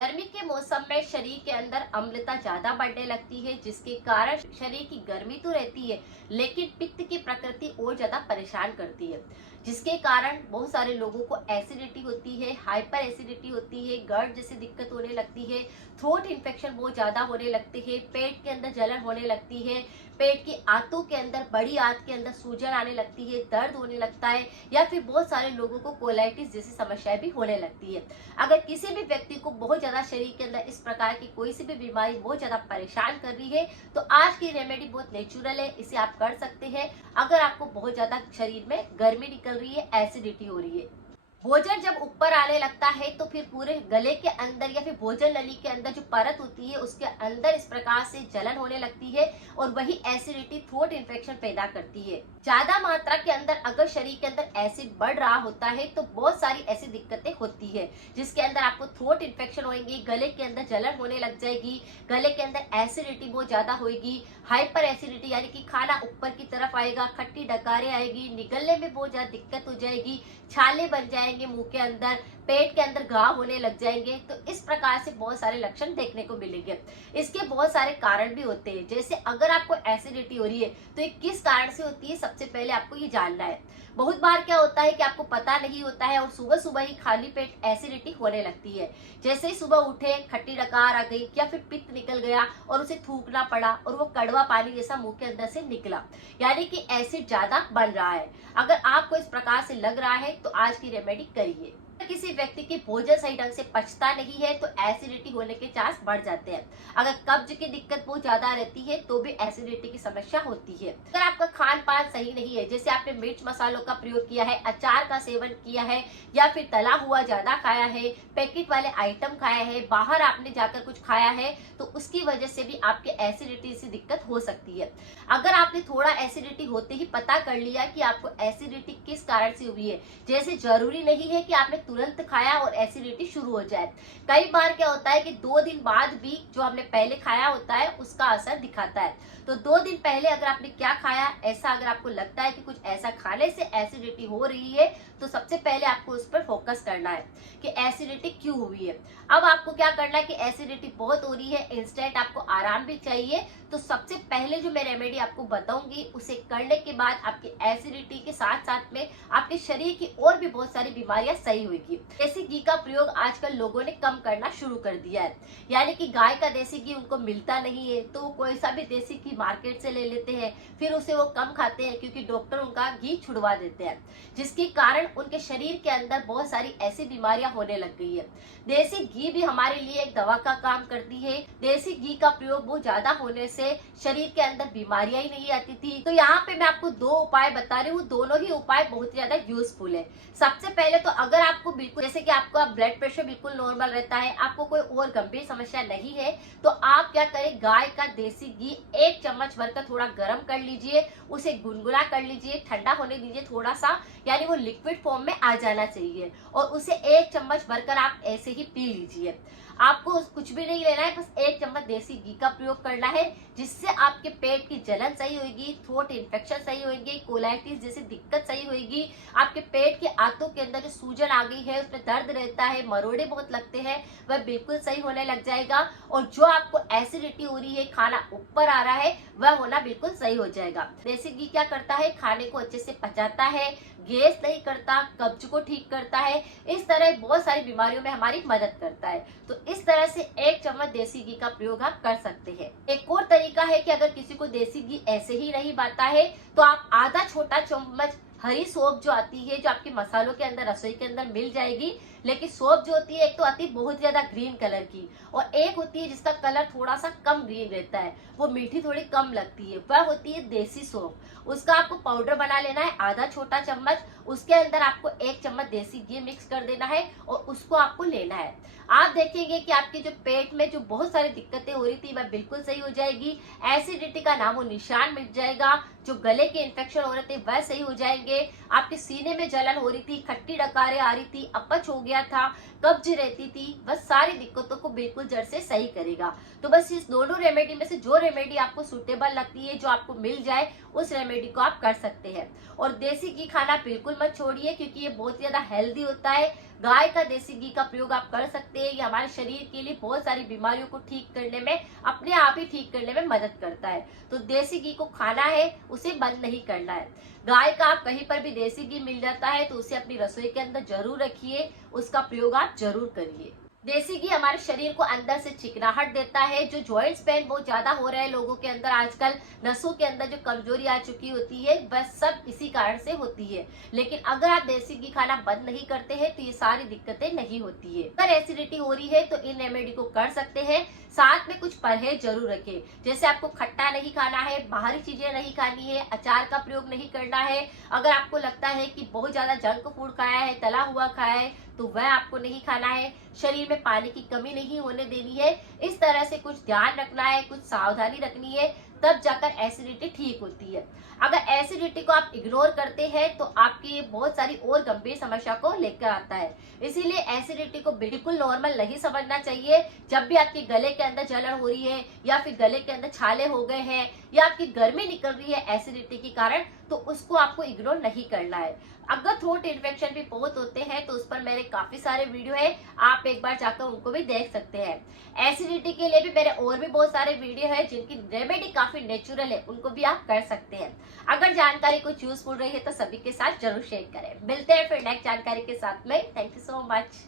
गर्मी के मौसम में शरीर के अंदर अम्लता ज्यादा बढ़ने लगती है, जिसके कारण शरीर की गर्मी तो रहती है लेकिन पित्त की प्रकृति और ज्यादा परेशान करती है, जिसके कारण बहुत सारे लोगों को एसिडिटी होती है, हाइपर एसिडिटी होती है, गर्ड जैसी दिक्कत होने लगती है, थ्रोट इन्फेक्शन बहुत ज्यादा होने लगती है, पेट के अंदर जलन होने लगती है, पेट की आंतों के अंदर, बड़ी आंत के अंदर सूजन आने लगती है, दर्द होने लगता है, या फिर बहुत सारे लोगों को कोलाइटिस जैसी समस्याएं भी होने लगती है। अगर किसी भी व्यक्ति को बहुत ज्यादा शरीर के अंदर इस प्रकार की कोई सी भी बीमारी बहुत ज्यादा परेशान कर रही है, तो आज की रेमेडी बहुत नेचुरल है, इसे आप कर सकते हैं। अगर आपको बहुत ज्यादा शरीर में गर्मी निकल रही है, एसिडिटी हो रही है, भोजन जब ऊपर आने लगता है तो फिर पूरे गले के अंदर या फिर भोजन नली के अंदर जो परत होती है उसके अंदर इस प्रकार से जलन होने लगती है और वही एसिडिटी थ्रोट इन्फेक्शन पैदा करती है। ज्यादा मात्रा के अंदर अगर शरीर के अंदर एसिड बढ़ रहा होता है तो बहुत सारी ऐसी दिक्कतें होती है, जिसके अंदर आपको थ्रोट इन्फेक्शन होएंगी, गले के अंदर जलन होने लग जाएगी, गले के अंदर एसिडिटी बहुत ज्यादा होगी, हाइपर एसिडिटी यानी कि खाना ऊपर की तरफ आएगा, खट्टी डकारें आएगी, निगलने में बहुत ज्यादा दिक्कत हो जाएगी, छाले बन जाएंगे मुंह के अंदर, पेट के अंदर घाव होने लग जाएंगे। तो इस प्रकार से बहुत सारे लक्षण देखने को मिलेंगे। इसके बहुत सारे कारण भी होते हैं, जैसे अगर आपको एसिडिटी हो रही है तो ये किस कारण से होती है, सबसे पहले आपको ये जानना है। बहुत बार क्या होता है कि आपको पता नहीं होता है और सुबह सुबह ही खाली पेट एसिडिटी होने लगती है। जैसे ही सुबह उठे, खट्टी डकार आ गई या फिर पित्त निकल गया और उसे थूकना पड़ा और वो कड़वा पानी जैसा मुंह के अंदर से निकला, यानी कि एसिड ज्यादा बन रहा है। अगर आपको इस प्रकार से लग रहा है तो आज की रेमेडी करिए। किसी व्यक्ति की भोजन सही ढंग से पचता नहीं है तो एसिडिटी होने के चांस बढ़ जाते हैं। अगर कब्ज की दिक्कत बहुत ज्यादा रहती है तो भी एसिडिटी की समस्या होती है। अगर आपका खान पान सही नहीं है, जैसे आपने मिर्च मसालों का प्रयोग किया है, अचार का सेवन किया है, या फिर तला हुआ ज्यादा खाया है, पैकेट वाले आइटम खाया है, बाहर आपने जाकर कुछ खाया है, तो उसकी वजह से भी आपके एसिडिटी से दिक्कत हो सकती है। अगर आपने थोड़ा एसिडिटी होते ही पता कर लिया कि आपको एसिडिटी किस कारण से हुई है, जैसे जरूरी नहीं है कि आपने तुरंत खाया और एसिडिटी शुरू हो जाए। कई बार क्या होता है कि 2 दिन बाद भी जो हमने पहले खाया होता है उसका असर दिखाता है। तो 2 दिन पहले अगर आपने क्या खाया, ऐसा अगर आपको लगता है कि कुछ ऐसा खाने से एसिडिटी हो रही है, तो सबसे पहले आपको उस पर फोकस करना है कि एसिडिटी क्यों हुई है। अब आपको क्या करना है कि एसिडिटी बहुत हो रही है, इंस्टेंट आपको आराम भी चाहिए, तो सबसे पहले जो मैं रेमेडी आपको बताऊंगी उसे करने के बाद आपकी एसिडिटी के साथ साथ में आपके शरीर की और भी बहुत सारी बीमारियां सही होगी। देसी घी का प्रयोग आजकल लोगों ने कम करना शुरू कर दिया है, यानी कि गाय का देसी घी उनको मिलता नहीं है तो कोई सा भी देसी घी मार्केट से ले लेते हैं, फिर उसे वो कम खाते हैं क्योंकि डॉक्टर उनका घी छुड़वा देते हैं, जिसके कारण उनके शरीर के अंदर बहुत सारी ऐसी बीमारियां होने लग गई है। देसी घी भी हमारे लिए एक दवा का काम करती है। देसी घी का प्रयोग बहुत ज्यादा होने से शरीर के अंदर बीमारियां ही नहीं आती थी। तो यहाँ पे मैं आपको 2 उपाय बता रही हूँ, दोनों ही उपाय बहुत ज्यादा यूजफुल है। सबसे पहले तो अगर आपको बिल्कुल जैसे कि आपका ब्लड प्रेशर बिल्कुल नॉर्मल रहता है, आपको कोई और गंभीर समस्या नहीं है, तो आप क्या करें, गाय का देसी घी 1 चम्मच भरकर थोड़ा गर्म कर लीजिए, उसे गुनगुना कर लीजिए, ठंडा होने दीजिए थोड़ा सा, यानी वो लिक्विड फॉर्म में आ जाना चाहिए, और उसे 1 चम्मच भरकर आप ऐसे ही पी लीजिए। आपको कुछ भी नहीं लेना है, बस 1 चम्मच देसी घी का प्रयोग करना है, जिससे आपके पेट की जलन सही होगी, थ्रोट इन्फेक्शन सही होगी, कोलाइटिस जैसी दिक्कत सही होगी, आपके पेट के आंतों के अंदर जो सूजन आ गई है, उसमें दर्द रहता है, मरोड़े बहुत लगते हैं, वह बिल्कुल सही होने लग जाएगा, और जो आपको एसिडिटी हो रही है, खाना ऊपर आ रहा है, वह होना बिल्कुल सही हो जाएगा। देसी घी क्या करता है, खाने को अच्छे से पचाता है, गैस नहीं करता, कब्ज को ठीक करता है, इस तरह बहुत सारी बीमारियों में हमारी मदद करता है। तो इस तरह से 1 चम्मच देसी घी का प्रयोग आप कर सकते हैं। एक और तरीका है कि अगर किसी को देसी घी ऐसे ही नहीं बनता है तो आप आधा छोटा चम्मच हरी सौंफ जो आती है, जो आपके मसालों के अंदर, रसोई के अंदर मिल जाएगी, लेकिन सौंफ जो होती है एक तो आती है बहुत ज्यादा ग्रीन कलर की, और एक होती है जिसका कलर थोड़ा सा कम ग्रीन रहता है, वो मीठी थोड़ी कम लगती है, वह होती है देसी सौंफ। उसका आपको पाउडर बना लेना है आधा छोटा चम्मच, उसके अंदर आपको 1 चम्मच देसी घी मिक्स कर देना है और उसको आपको लेना है। आप देखेंगे कि आपके जो पेट में जो बहुत सारी दिक्कतें हो रही थी वह बिल्कुल सही हो जाएगी, एसिडिटी का नामो निशान मिट जाएगा, जो गले के इन्फेक्शन हो रहे थे वह सही हो जाएंगे, आपके सीने में जलन हो रही थी, खट्टी डकारें आ रही थी, अपच हो गया था, कब्ज रहती थी, वह सारी दिक्कतों को बिल्कुल जड़ से सही करेगा। तो बस इस दोनों रेमेडी में से जो रेमेडी आपको सुटेबल लगती है, जो आपको मिल जाए, उस रेमेडी को आप कर सकते हैं। और देसी घी खाना बिल्कुल मत छोड़िए, क्योंकि ये बहुत ज्यादा हेल्दी होता है, गाय का देसी घी का प्रयोग आप कर सकते हैं। ये हमारे शरीर के लिए बहुत सारी बीमारियों को ठीक करने में, अपने आप ही ठीक करने में मदद करता है। तो देसी घी को खाना है, उसे बंद नहीं करना है। गाय का आप कहीं पर भी देसी घी मिल जाता है तो उसे अपनी रसोई के अंदर जरूर रखिए, उसका प्रयोग आप जरूर करिए। देसी घी हमारे शरीर को अंदर से चिकनाहट देता है। जो जॉइंट्स पेन बहुत ज्यादा हो रहे हैं लोगों के अंदर आजकल, नसों के अंदर जो कमजोरी आ चुकी होती है, बस सब इसी कारण से होती है। लेकिन अगर आप देसी घी खाना बंद नहीं करते हैं तो ये सारी दिक्कतें नहीं होती है। अगर एसिडिटी हो रही है तो इन रेमेडी को कर सकते हैं। साथ में कुछ परहेज जरूर रखें, जैसे आपको खट्टा नहीं खाना है, बाहरी चीजें नहीं खानी है, अचार का प्रयोग नहीं करना है। अगर आपको लगता है कि बहुत ज्यादा जंक फूड खाया है, तला हुआ खाया है, तो वह आपको नहीं खाना है। शरीर में पानी की कमी नहीं होने देनी है। इस तरह से कुछ ध्यान रखना है, कुछ सावधानी रखनी है, तब जाकर एसिडिटी ठीक होती है। अगर एसिडिटी को आप इग्नोर करते हैं तो आपकी बहुत सारी और गंभीर समस्या को लेकर आता है। इसीलिए एसिडिटी को बिल्कुल नॉर्मल नहीं समझना चाहिए। जब भी आपके गले के अंदर जलन हो रही है या फिर गले के अंदर छाले हो गए हैं या आपकी गर्मी निकल रही है एसिडिटी के कारण, तो उसको आपको इग्नोर नहीं करना है। अगर थ्रोट इन्फेक्शन भी बहुत होते हैं तो उस पर मेरे काफी सारे वीडियो है, आप एक बार जाकर उनको भी देख सकते हैं। एसिडिटी के लिए भी मेरे और भी बहुत सारे वीडियो है जिनकी रेमेडी काफी नेचुरल है, उनको भी आप कर सकते हैं। अगर जानकारी कुछ यूजफुल रही है तो सभी के साथ जरूर शेयर करें। मिलते हैं फिर नेक्स्ट जानकारी के साथ में। Thank you so much.